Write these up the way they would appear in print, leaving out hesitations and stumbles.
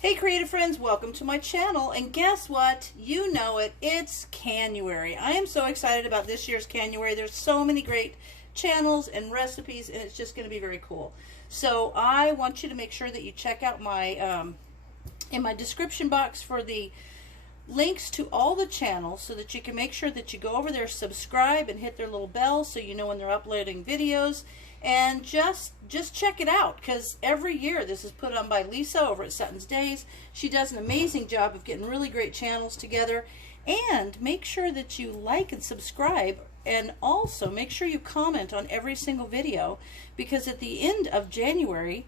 Hey creative friends, welcome to my channel, and guess what? You know it, it's Canuary. I am so excited about this year's Canuary. There's so many great channels and recipes, and it's just going to be very cool. So I want you to make sure that you check out my in my description box for the links to all the channels so that you can make sure that you go over there, subscribe, and hit their little bell so you know when they're uploading videos. And just check it out, because every year this is put on by Lisa over at Sutton's Days. She does an amazing job of getting really great channels together. And make sure that you like and subscribe, and also make sure you comment on every single video, because at the end of January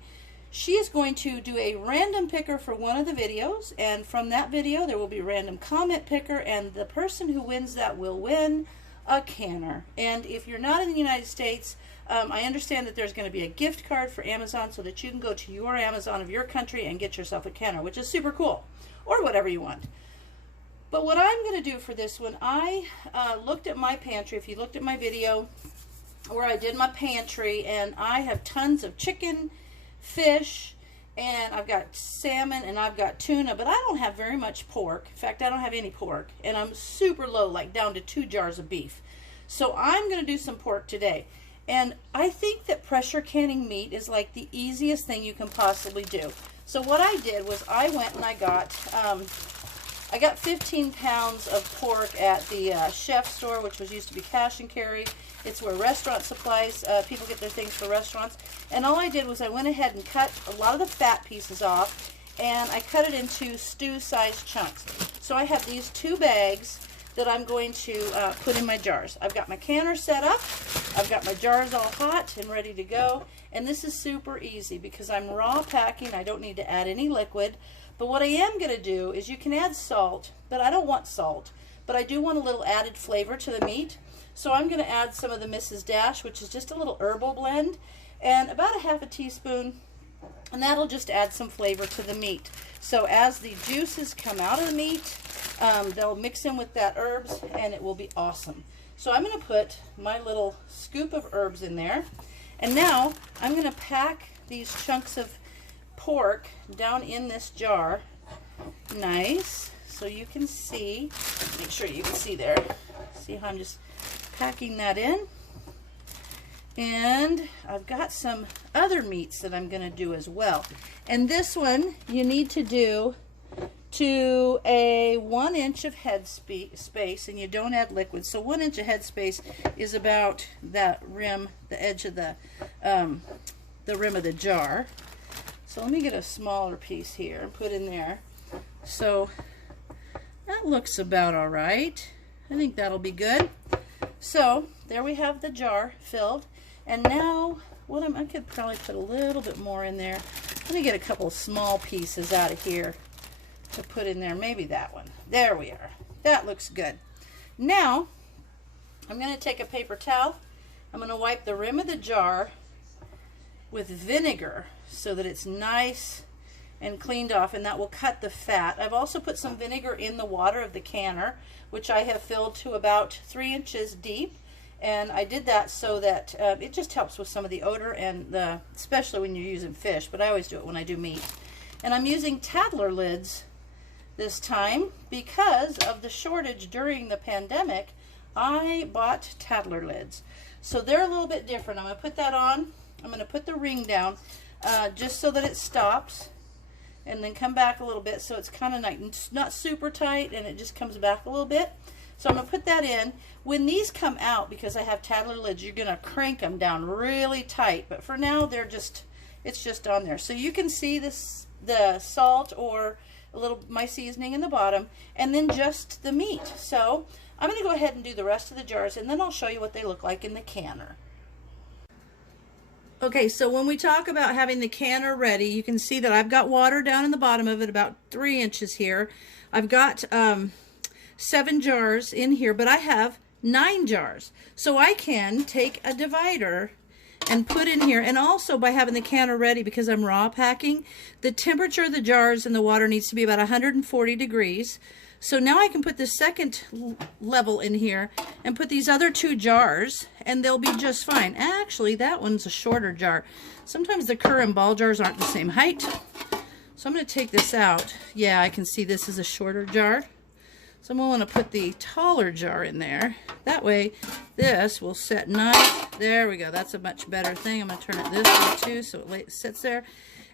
she is going to do a random picker for one of the videos, and from that video there will be a random comment picker, and the person who wins that will win a canner. And if you're not in the United States, I understand that there's going to be a gift card for Amazon so that you can go to your Amazon of your country and get yourself a canner, which is super cool, or whatever you want. But what I'm going to do for this one, I looked at my pantry. If you looked at my video where I did my pantry, and I have tons of chicken, fish, and I've got salmon, and I've got tuna, but I don't have very much pork. In fact, I don't have any pork, and I'm super low, like down to 2 jars of beef. So I'm going to do some pork today. And I think that pressure canning meat is like the easiest thing you can possibly do. So what I did was I went and I got 15 pounds of pork at the chef store, which used to be Cash and Carry. It's where restaurant supplies, people get their things for restaurants. And all I did was I went ahead and cut a lot of the fat pieces off, and I cut it into stew-sized chunks. So I have these 2 bags that I'm going to put in my jars. I've got my canner set up. I've got my jars all hot and ready to go. And this is super easy because I'm raw packing. I don't need to add any liquid. But what I am going to do is, you can add salt, but I don't want salt. But I do want a little added flavor to the meat. So I'm going to add some of the Mrs. Dash, which is just a little herbal blend, and about a half a teaspoon, and that'll just add some flavor to the meat. So as the juices come out of the meat, they'll mix in with that herbs, and it will be awesome. So I'm going to put my little scoop of herbs in there, and now I'm going to pack these chunks of pork down in this jar. Nice, so you can see. Make sure you can see there. See how I'm just packing that in. And I've got some other meats that I'm going to do as well. And this one you need to do to a 1 inch of head space, and you don't add liquid. So 1 inch of head space is about that rim, the edge of the rim of the jar. So let me get a smaller piece here and put in there. So that looks about all right. I think that'll be good. So there we have the jar filled. And now I could probably put a little bit more in there. Let me get a couple of small pieces out of here to put in there. Maybe that one. There we are. That looks good. Now I'm going to take a paper towel. I'm going to wipe the rim of the jar with vinegar so that it's nice and cleaned off, and that will cut the fat. I've also put some vinegar in the water of the canner, which I have filled to about 3 inches deep. And I did that so that it just helps with some of the odor, and especially when you're using fish, but I always do it when I do meat. And I'm using Tattler lids this time because of the shortage during the pandemic. I bought Tattler lids. So they're a little bit different. I'm going to put that on. I'm going to put the ring down just so that it stops, and then come back a little bit so it's kind of not super tight, and it just comes back a little bit. So I'm going to put that in. When these come out, because I have Tattler lids, you're going to crank them down really tight. But for now, it's just on there. So you can see the salt or a little my seasoning in the bottom, and then just the meat. So I'm going to go ahead and do the rest of the jars, and then I'll show you what they look like in the canner. Okay, so when we talk about having the canner ready, you can see that I've got water down in the bottom of it, about 3 inches here. I've got 7 jars in here, but I have 9 jars. So I can take a divider and put in here, and also by having the canner ready, because I'm raw packing, the temperature of the jars and the water needs to be about 140 degrees. So now I can put the second level in here and put these other 2 jars, and they'll be just fine. Actually, that one's a shorter jar. Sometimes the cur and ball jars aren't the same height. So I'm going to take this out. Yeah, I can see this is a shorter jar. So I'm going to put the taller jar in there. That way this will set nice. There we go. That's a much better thing. I'm going to turn it this way too so it sits there.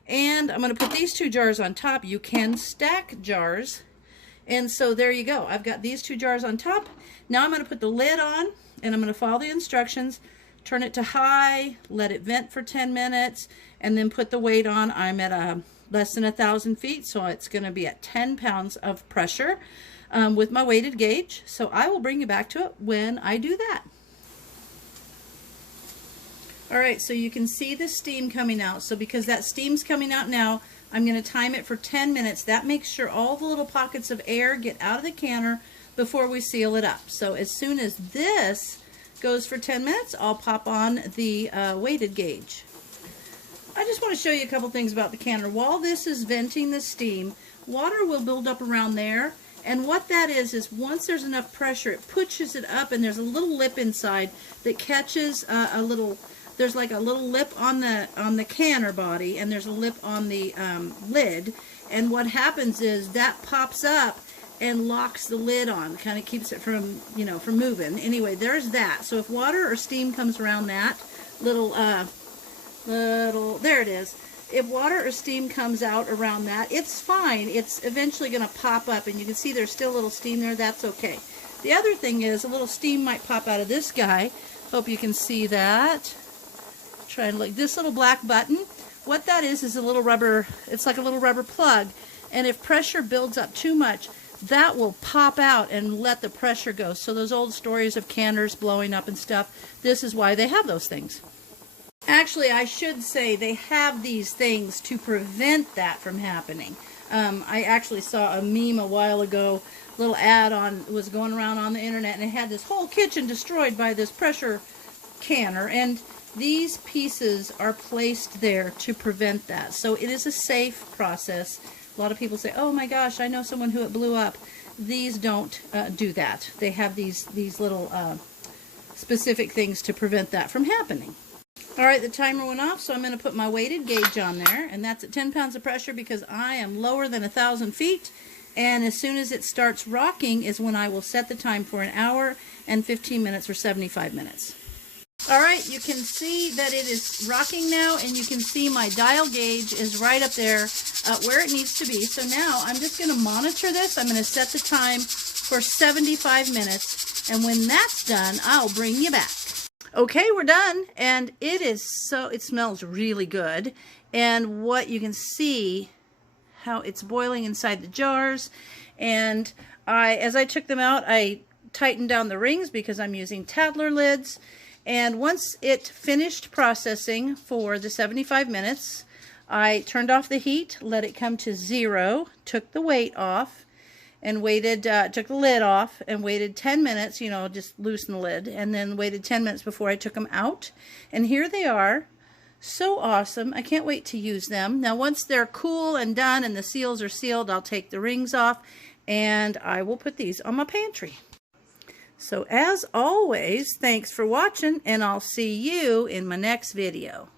And I'm going to put these two jars on top. You can stack jars. And so there you go. I've got these two jars on top. Now I'm going to put the lid on and I'm going to follow the instructions. Turn it to high, let it vent for 10 minutes, and then put the weight on. I'm at less than 1,000 feet, so it's going to be at 10 pounds of pressure with my weighted gauge. So I will bring you back to it when I do that. All right, so you can see the steam coming out. So because that steam's coming out now, I'm going to time it for 10 minutes. That makes sure all the little pockets of air get out of the canner before we seal it up. So as soon as this goes for 10 minutes, I'll pop on the weighted gauge. I just want to show you a couple things about the canner. While this is venting the steam, water will build up around there. And what that is once there's enough pressure, it pushes it up, and there's a little lip inside that catches a little. There's like a little lip on the canner body, and there's a lip on the lid. And what happens is that pops up and locks the lid on, kind of keeps it from, from moving. Anyway, there's that. So if water or steam comes around that little, there it is. If water or steam comes out around that, it's fine. It's eventually going to pop up, and you can see there's still a little steam there. That's okay. The other thing is a little steam might pop out of this guy. Hope you can see that. Try and look. This little black button, what that is a little rubber, it's like a little rubber plug, and if pressure builds up too much, that will pop out and let the pressure go. So those old stories of canners blowing up and stuff, this is why they have those things. Actually, I should say they have these things to prevent that from happening. I actually saw a meme a while ago, little ad was going around on the internet, and it had this whole kitchen destroyed by this pressure canner, and these pieces are placed there to prevent that. So it is a safe process. A lot of people say, oh my gosh, I know someone who it blew up. These don't do that. They have these little specific things to prevent that from happening. All right, the timer went off, so I'm going to put my weighted gauge on there, and that's at 10 pounds of pressure because I am lower than 1,000 feet. And as soon as it starts rocking is when I will set the time for 1 hour and 15 minutes or 75 minutes. All right, you can see that it is rocking now, and you can see my dial gauge is right up there where it needs to be. So now I'm just going to monitor this. I'm going to set the time for 75 minutes, and when that's done, I'll bring you back. Okay, we're done, and it smells really good. And what you can see, how it's boiling inside the jars, and as I took them out, I tightened down the rings because I'm using Tattler lids. And once it finished processing for the 75 minutes, I turned off the heat, let it come to 0, took the weight off, and waited, took the lid off, and waited 10 minutes, just loosen the lid, and then waited 10 minutes before I took them out. And here they are. So awesome. I can't wait to use them. Now, once they're cool and done and the seals are sealed, I'll take the rings off, and I will put these on my pantry. So as always, thanks for watching, and I'll see you in my next video.